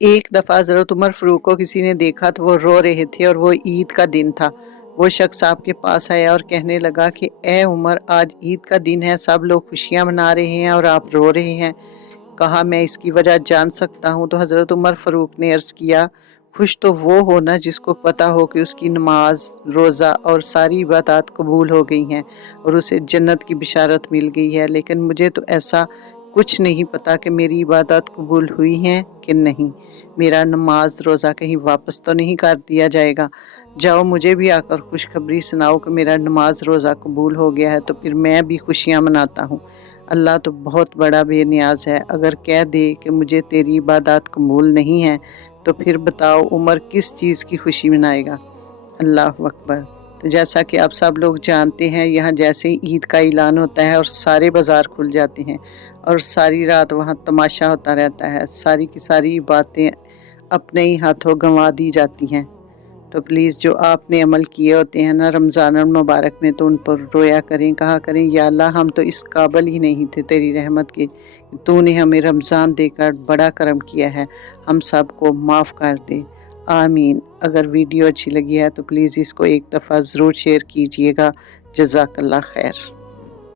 एक दफ़ा हज़रत उमर फ़ारूक को किसी ने देखा तो वो रो रहे थे और वो ईद का दिन था। वो शख्स आपके पास आया और कहने लगा कि ए उमर, आज ईद का दिन है, सब लोग खुशियाँ मना रहे हैं और आप रो रहे हैं। कहा, मैं इसकी वजह जान सकता हूँ? तो हज़रत उमर फ़ारूक ने अर्ज़ किया, खुश तो वो हो ना जिसको पता हो कि उसकी नमाज, रोज़ा और सारी इबादत कबूल हो गई हैं और उसे जन्नत की बिशारत मिल गई है, लेकिन मुझे तो ऐसा कुछ नहीं पता कि मेरी इबादत कबूल हुई हैं कि नहीं। मेरा नमाज रोज़ा कहीं वापस तो नहीं कर दिया जाएगा। जाओ, मुझे भी आकर खुशखबरी सुनाओ कि मेरा नमाज रोज़ा कबूल हो गया है, तो फिर मैं भी खुशियाँ मनाता हूँ। अल्लाह तो बहुत बड़ा बेनियाज है। अगर कह दे कि मुझे तेरी इबादत कबूल नहीं है, तो फिर बताओ उमर किस चीज़ की खुशी मनाएगा। अल्लाह अकबर। तो जैसा कि आप सब लोग जानते हैं, यहाँ जैसे ही ईद का ऐलान होता है और सारे बाज़ार खुल जाते हैं और सारी रात वहाँ तमाशा होता रहता है, सारी की सारी बातें अपने ही हाथों गंवा दी जाती हैं। तो प्लीज़ जो आपने अमल किए होते हैं ना रमज़ान मुबारक में, तो उन पर रोया करें, कहा करें, या अल्लाह हम तो इस काबिल ही नहीं थे तेरी रहमत के, तूने हमें रमज़ान देकर बड़ा करम किया है, हम सब को माफ़ कर दे, आमीन। अगर वीडियो अच्छी लगी है तो प्लीज़ इसको एक दफ़ा ज़रूर शेयर कीजिएगा। जज़ाकल्लाह खैर।